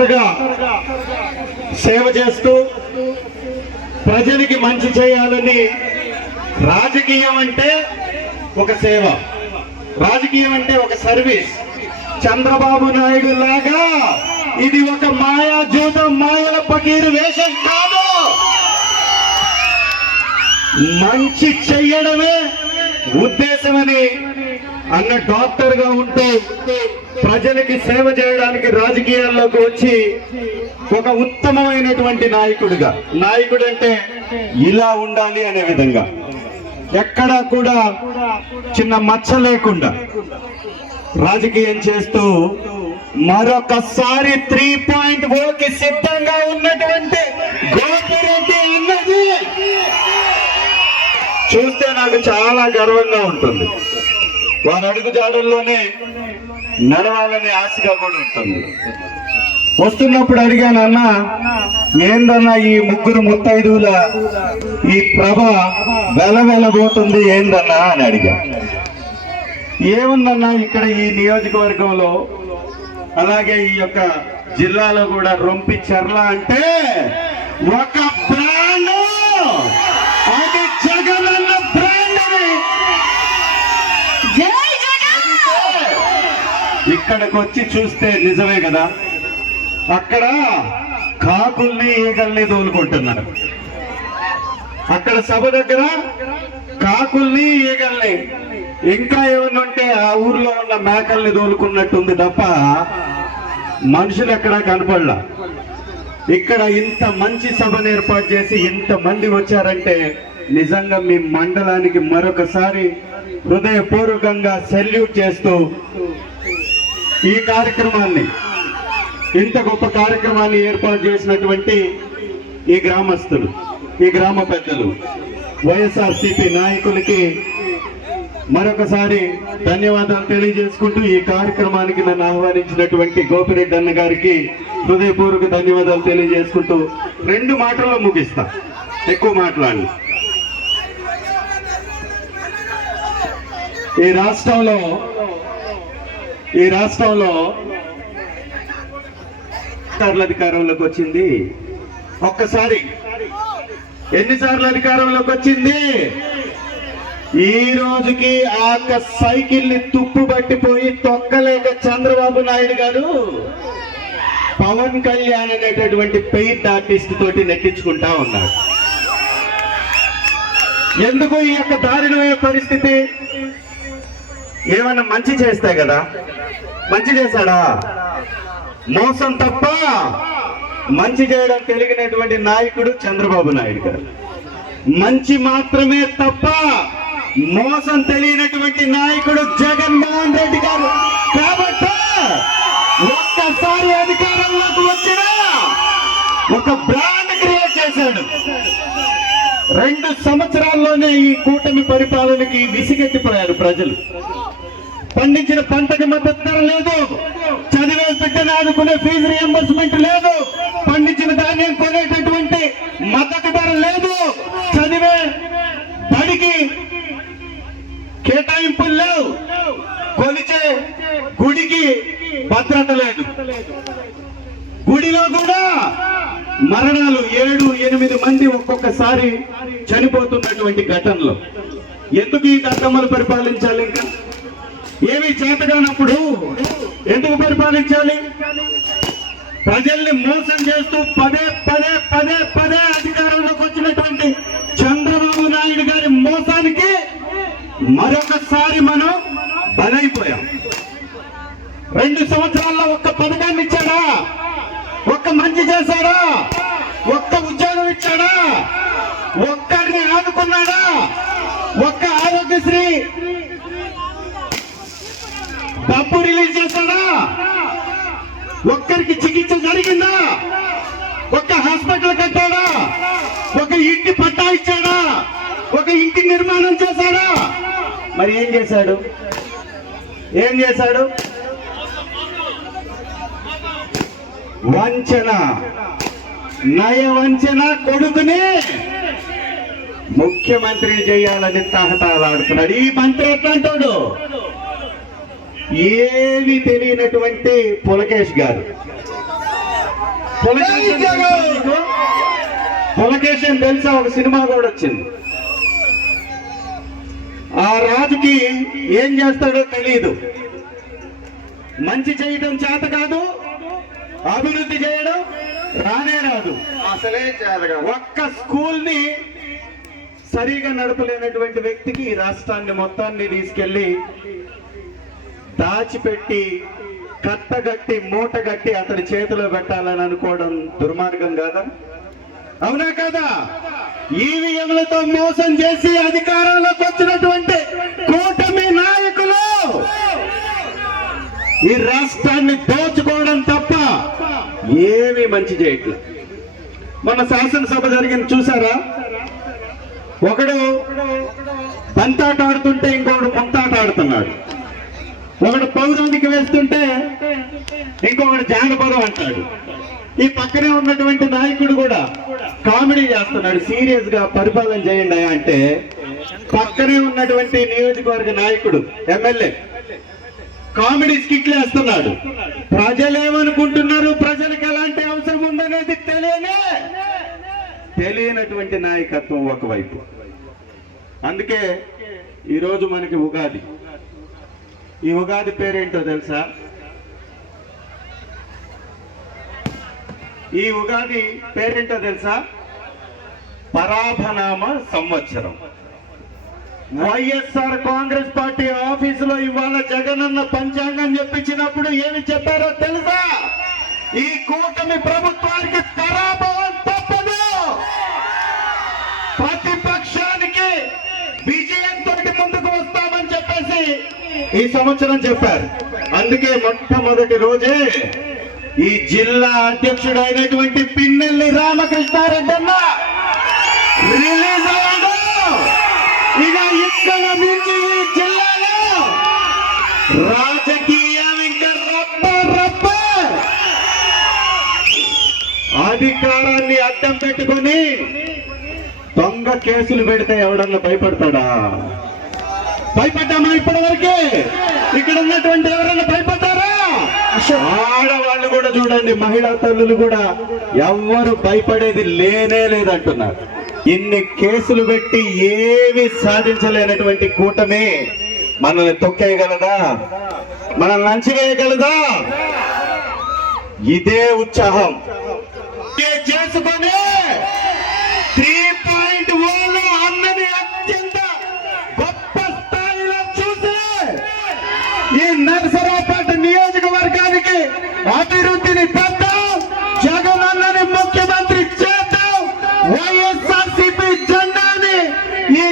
డాక్టర్గా సేవ చేస్తూ ప్రజలకి మంచి చేయాలని, రాజకీయం అంటే ఒక సేవ, రాజకీయం అంటే ఒక సర్వీస్. చంద్రబాబు నాయుడు లాగా ఇది ఒక మాయా జూదం, మాయల పకీరు వేషం కాదు. మంచి చెయ్యడమే ఉద్దేశమని అన్న డాక్టర్ గా ఉంటూ ప్రజలకి సేవ చేయడానికి రాజకీయాల్లోకి వచ్చి ఒక ఉత్తమమైనటువంటి నాయకుడిగా, నాయకుడు అంటే ఇలా ఉండాలి అనే విధంగా ఎక్కడా కూడా చిన్న మచ్చ లేకుండా రాజకీయం చేస్తూ మరొకసారి 3.0కి సిద్ధంగా ఉన్నటువంటి గోపిరెడ్డి అన్నది చూస్తే నాకు చాలా గర్వంగా ఉంటుంది. వారి అడుగు జాడల్లోనే నడవాలనే ఆశగా కూడా ఉంటుంది. వస్తున్నప్పుడు అడిగాను, అన్న ఏందన్నా ఈ ముగ్గురు ముత్తైదువుల ఈ ప్రభ వెలవెలబోతుంది ఏందన్నా అని అడిగా. ఏముందన్నా ఇక్కడ ఈ నియోజకవర్గంలో అలాగే ఈ యొక్క జిల్లాలో కూడా రొంపి చెర్ల అంటే ఒక బ్రాండ్, అది జగనన్న బ్రాండ్ అని ఇక్కడికి వచ్చి చూస్తే నిజమే కదా. అక్కడ కాకుల్ని ఈగల్ని తోలుకుంటున్నారు, అక్కడ సభ దగ్గర కాకుల్ని ఈగల్ని ఇంకా ఏమన్నా ఉంటే ఆ ఊర్లో ఉన్న మేకల్ని తోలుకున్నట్టుంది తప్ప మనుషులు ఎక్కడా కనపడలా. ఇక్కడ ఇంత మంచి సభను ఏర్పాటు చేసి ఇంతమంది వచ్చారంటే నిజంగా మీ మండలానికి మరొకసారి హృదయపూర్వకంగా సెల్యూట్ చేస్తూ ఈ కార్యక్రమాన్ని, ఇంత గొప్ప కార్యక్రమాన్ని ఏర్పాటు చేసినటువంటి ఈ గ్రామస్తులు, ఈ గ్రామ పెద్దలు, వైఎస్ఆర్సీపీ నాయకులకి మరొకసారి ధన్యవాదాలు తెలియజేసుకుంటూ ఈ కార్యక్రమానికి నన్ను ఆహ్వానించినటువంటి గోపిరెడ్డి అన్న గారికి హృదయపూర్వక ధన్యవాదాలు తెలియజేసుకుంటూ 2 మాటల్లో ముగిస్తా, ఎక్కువ మాట్లాడి. ఈ రాష్ట్రంలో అధికారంలోకి వచ్చింది ఒక్కసారి. ఎన్నిసార్లు అధికారంలోకి వచ్చింది? ఈ రోజుకి ఆ సైకిల్ ని తుప్పు పట్టిపోయి తొక్కలేక చంద్రబాబు నాయుడు గారు పవన్ కళ్యాణ్ అనేటటువంటి పెయిడ్ ఆర్టిస్ట్ తోటి నెట్టించుకుంటా ఉన్నారు. ఎందుకు ఈ యొక్క దారుణమైన పరిస్థితి? ఏమన్నా మంచి చేస్తే కదా. మంచి చేశాడా? మోసం తప్ప మంచి చేయడం తెలిగినటువంటి నాయకుడు చంద్రబాబు నాయుడు గారు. మంచి మాత్రమే తప్ప మోసం తెలియనటువంటి నాయకుడు జగన్మోహన్ రెడ్డి గారు. కాబట్టి ఒక్కసారి అధికారంలోకి వచ్చిన ఒక బ్రాండ్ క్రియేట్ చేశాడు. 2 సంవత్సరాల్లోనే ఈ కూటమి పరిపాలనకి విసిగెత్తిపోయారు ప్రజలు. పండించిన పంటకి మద్దతు ధర లేదు, చదివే బిడ్డను ఆదుకునే ఫీజు రియంబర్స్మెంట్ లేదు, పండించిన ధాన్యం కొనేటటువంటి మద్దతు ధర లేదు, చదివే బడికి కేటాయింపులు లేవు, కొలిచే గుడికి భద్రత లేదు. గుడిలో కూడా మరణాలు 7-8 మంది ఒక్కొక్కసారి చనిపోతున్నటువంటి ఘటనలో. ఎందుకు ఈ దద్దమ్మలు పరిపాలించాలి? ఇంకా ఏమి చేతగానప్పుడు ఎందుకు పరిపాలించాలి? ప్రజల్ని మోసం చేస్తూ పదే అధికారంలోకి వచ్చినటువంటి చంద్రబాబు నాయుడు గారి మోసానికి మరొకసారి మనం బలైపోయాం. 2 సంవత్సరాల్లో ఒక్క పథకాన్ని ఇచ్చాడా? ఒక్క మంచి చేశాడా? ఒక్క ఉద్యోగం ఇచ్చాడా? ఒక్కరిని ఆదుకున్నాడా? ఒక్క ఆరోగ్యశ్రీ డబ్బు రిలీజ్ చేశాడా? ఒక్కరికి చికిత్స జరిగిందా? ఒక్క హాస్పిటల్ కట్టాడా? ఒక ఇంటి పట్టా ఇచ్చాడా? ఒక ఇంటి నిర్మాణం చేశాడా? మరి ఏం చేశాడు? వంచన, నయవంచన కొడుకుని ముఖ్యమంత్రిని చేయాలని తహతలాడుతున్నాడు. ఈ మంత్రి ఎట్లాంటాడు? ఏమి తెలియనటువంటి పులకేష్ గారు పులకేశం తెలుసా? ఒక సినిమా కూడా వచ్చింది. ఆ రాజుకి ఏం చేస్తాడో తెలియదు. మంచి చేయడం చేత కాదు, అభివృద్ధి చేయడం రానే రాదు. అసలే చేతగా ఒక్క స్కూల్ ని సరిగా నడపలేనటువంటి వ్యక్తికి ఈ రాష్ట్రాన్ని మొత్తాన్ని తీసుకెళ్లి దాచిపెట్టి కట్టగట్టి మూటగట్టి అతని చేతిలో పెట్టాలని అనుకోవడం దుర్మార్గం కాదా? అవునా కదా? ఈవీఎంలతో మోసం చేసి అధికారంలోకి వచ్చినటువంటి కూటమి నాయకులు ఈ రాష్ట్రాన్ని దోచుకోవడం తప్ప ఏమీ మంచి చేయట్లేదు. మన శాసనసభ జరిగింది చూసారా? ఒకడు బంతాట ఆడుతుంటే ఇంకొకడు ముంతాట ఆడుతున్నాడు. ఒకడు పౌరానికి వేస్తుంటే ఇంకొకడు జానపదం అంటాడు. ఈ పక్కనే ఉన్నటువంటి నాయకుడు కూడా కామెడీ చేస్తున్నాడు. సీరియస్ గా పరిపాలన చేయండి అంటే పక్కనే ఉన్నటువంటి నియోజకవర్గ నాయకుడు ఎమ్మెల్యే కామెడీ స్కిట్లు వేస్తున్నాడు. ప్రజలు ఏమనుకుంటున్నారు, ప్రజలకు ఎలాంటి అవసరం ఉందనేది తెలియనటువంటి నాయకత్వం ఒకవైపు. అందుకే ఈరోజు మనకి ఉగాది. ఈ ఉగాది పేరేంటో తెలుసా? ఈ ఉగాది పేరేంటో తెలుసా? పరాభనామ సంవత్సరం. వైఎస్ఆర్ కాంగ్రెస్ పార్టీ ఆఫీసులో ఇవాళ జగనన్న పంచాంగం చెప్పించినప్పుడు ఏమి చెప్పారో తెలుసా? ఈ కూటమి ప్రభుత్వానికి పరాభవం తప్పదు, ప్రతిపక్షానికి విజయంతో ముందుకు వస్తామని చెప్పేసి ఈ సంవత్సరం చెప్పారు. అందుకే మొట్టమొదటి రోజే ఈ జిల్లా అధ్యక్షుడు అయినటువంటి పిన్నెల్లి రామకృష్ణారెడ్డి అన్న రిలీజ్ అవ్వడం. ఇక ఇక్కడ నుంచి ఈ జిల్లాలో రాజకీయం ఇంకా రప్ప అధికారాన్ని అడ్డం పెట్టుకొని దొంగ కేసులు పెడితే ఎవడన్నా భయపడతాడా? భయపడ్డామా ఇప్పటి వరకే? ఇక్కడ ఉన్నటువంటి ఎవరన్నా భయపడ్డారా? ఆడవాళ్ళు కూడా చూడండి, మహిళా తల్లులు కూడా ఎవ్వరు భయపడేది లేనే లేదంటున్నారు. ఇన్ని కేసులు పెట్టి ఏవి సాధించలేనటువంటి కూటమి మనల్ని తొక్కేయగలదా? మనల్ని లంచవేయగలదా? ఇదే ఉత్సాహం చేసుకొని 3.0 అన్నది అత్యంత గొప్ప స్థాయిలో చూసి ఈ నరసరావుపేట నియోజకవర్గానికి అభివృద్ధిని తెద్దాం, జగన్ అన్నని ముఖ్యమంత్రి చేద్దాం, వైఎస్ఆర్సీపీ జెండాని ఈ